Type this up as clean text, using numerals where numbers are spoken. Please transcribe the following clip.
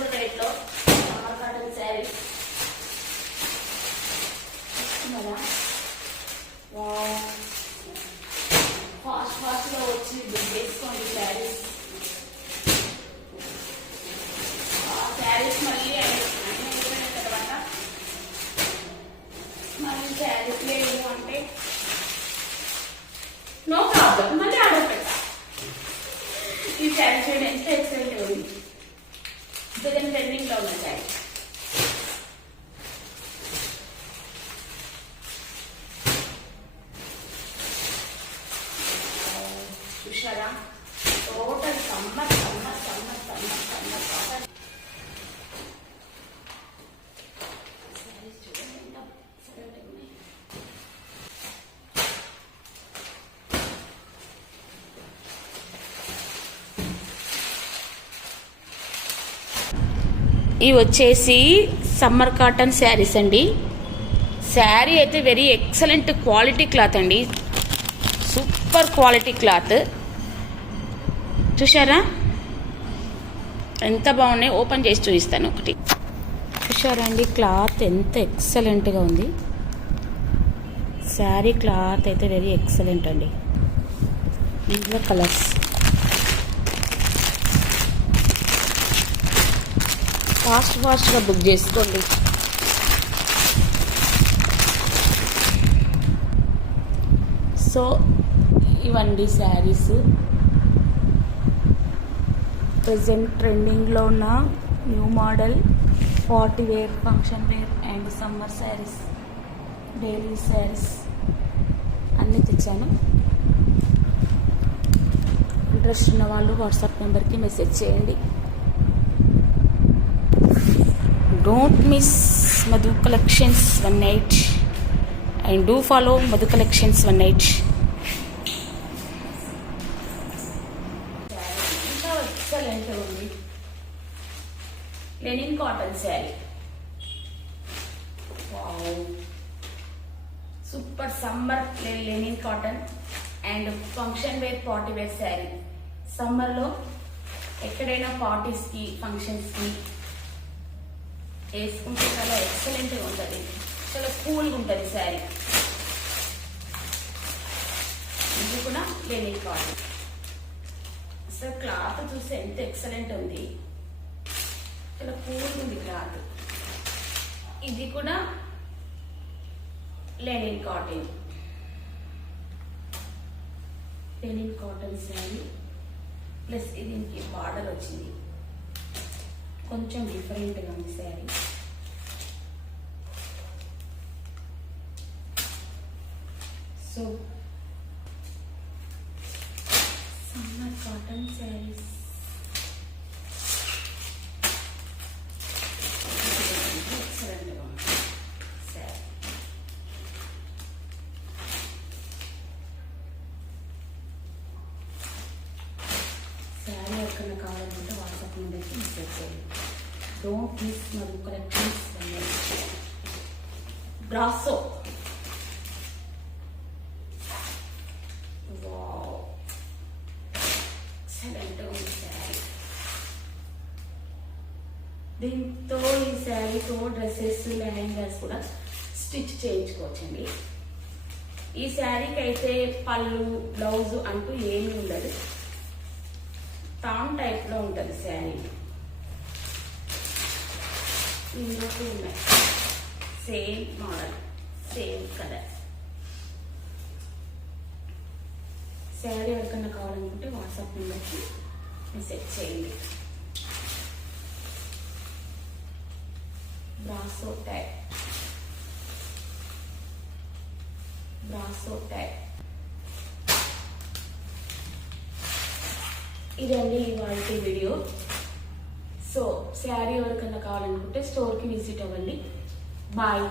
రీజనబుల్ రేట్లో summer cotton sari కదా. ఫాస్ట్గా వచ్చి వేసుకోండి శారీస్. శారీస్ మళ్ళీ అయిపోయిన తర్వాత మళ్ళీ శారీస్ లేదు అంటే నో ప్రాబ్లం, మళ్ళీ ఆర్డర్ పెట్టా. ఈ శారీ చూడండి ఎంత ఎక్సలెంట్ ఉంది. సెకండ్ ట్రెండింగ్లో ఉన్న శారీ. చూసారా, total summer summer summer summer summer cotton saris చూడండి ఎంత ఎక్సలెంట్ ఉన్నాయి. ఇవి వచ్చేసి సమ్మర్ కాటన్ శారీస్ అండి. శారీ అయితే వెరీ ఎక్సలెంట్ క్వాలిటీ క్లాత్ అండి, సూపర్ క్వాలిటీ క్లాత్. చూసారా ఎంత బాగున్నాయి. ఓపెన్ చేసి చూపిస్తాను ఒకటి. చూసారా అండి క్లాత్ ఎంత ఎక్సలెంట్గా ఉంది. శారీ క్లాత్ అయితే వెరీ ఎక్సలెంట్ అండి. ఇందులో కలర్స్ ఫాస్ట్గా బుక్ చేసుకోండి. సో ఇవండి శారీస్ ప్రజెంట్ ట్రెండింగ్లో ఉన్న new model party wear, function wear and summer saris, daily saris అన్నీ తెచ్చాను. ఇంట్రెస్ట్ ఉన్న వాళ్ళు వాట్సాప్ నెంబర్కి మెసేజ్ చేయండి. Don't miss Madhu Collections 18 and do follow Madhu Collections 18. Excellent ఉంది. Linen cotton sari. Wow, super summer linen cotton and function wear party wear sari. సమ్మర్లో ఎక్కడైనా పార్టీస్కి ఫంక్షన్స్కి వేసుకుంటే చాలా ఎక్సలెంట్గా ఉంటుంది, చాలా కూల్గా ఉంటుంది శారీ. ఇది కూడా లెనిన్ కాటన్. అసలు క్లాత్ చూస్తే ఎంత ఎక్సలెంట్ ఉంది, చాలా కూల్గా ఉంది క్లాత్. ఇది కూడా linen cotton, Lenin cotton sari ప్లస్ దీనికి బార్డర్ వచ్చింది, కొంచెం డిఫరెంట్గా ఉంది sari. So summer cotton saris ఎక్సలెంట్గా ఉంది శారీ. శారీ ఎక్కడ కావాలంటే వాట్సాప్ నెంబర్కి మెసేజ్ చేయండి. Don't miss Madhu Collections. Brasso. Wow. Excellent sari. దీంతో ఈ శారీతో డ్రెస్సెస్, లెహెంగాస్ కూడా స్టిచ్ చేయించుకోవచ్చండి. ఈ శారీకి అయితే పళ్ళు, బ్లౌజ్ అంటూ ఏమీ ఉండదు, తామ్ టైప్లో ఉంటుంది శారీ. ఇందులో ఉన్నాయి same model, same colour. Sari ఎవరికన్నా కావాలనుకుంటే వాట్సాప్ నెంబర్కి మెసేజ్ చేయండి. Brasso tag, brasso tag. ఇదండి ఇవాళ వీడియో. సో శారీ ఎవరికన్నా కావాలనుకుంటే స్టోర్కి విజిట్ అవ్వండి. బాయ్.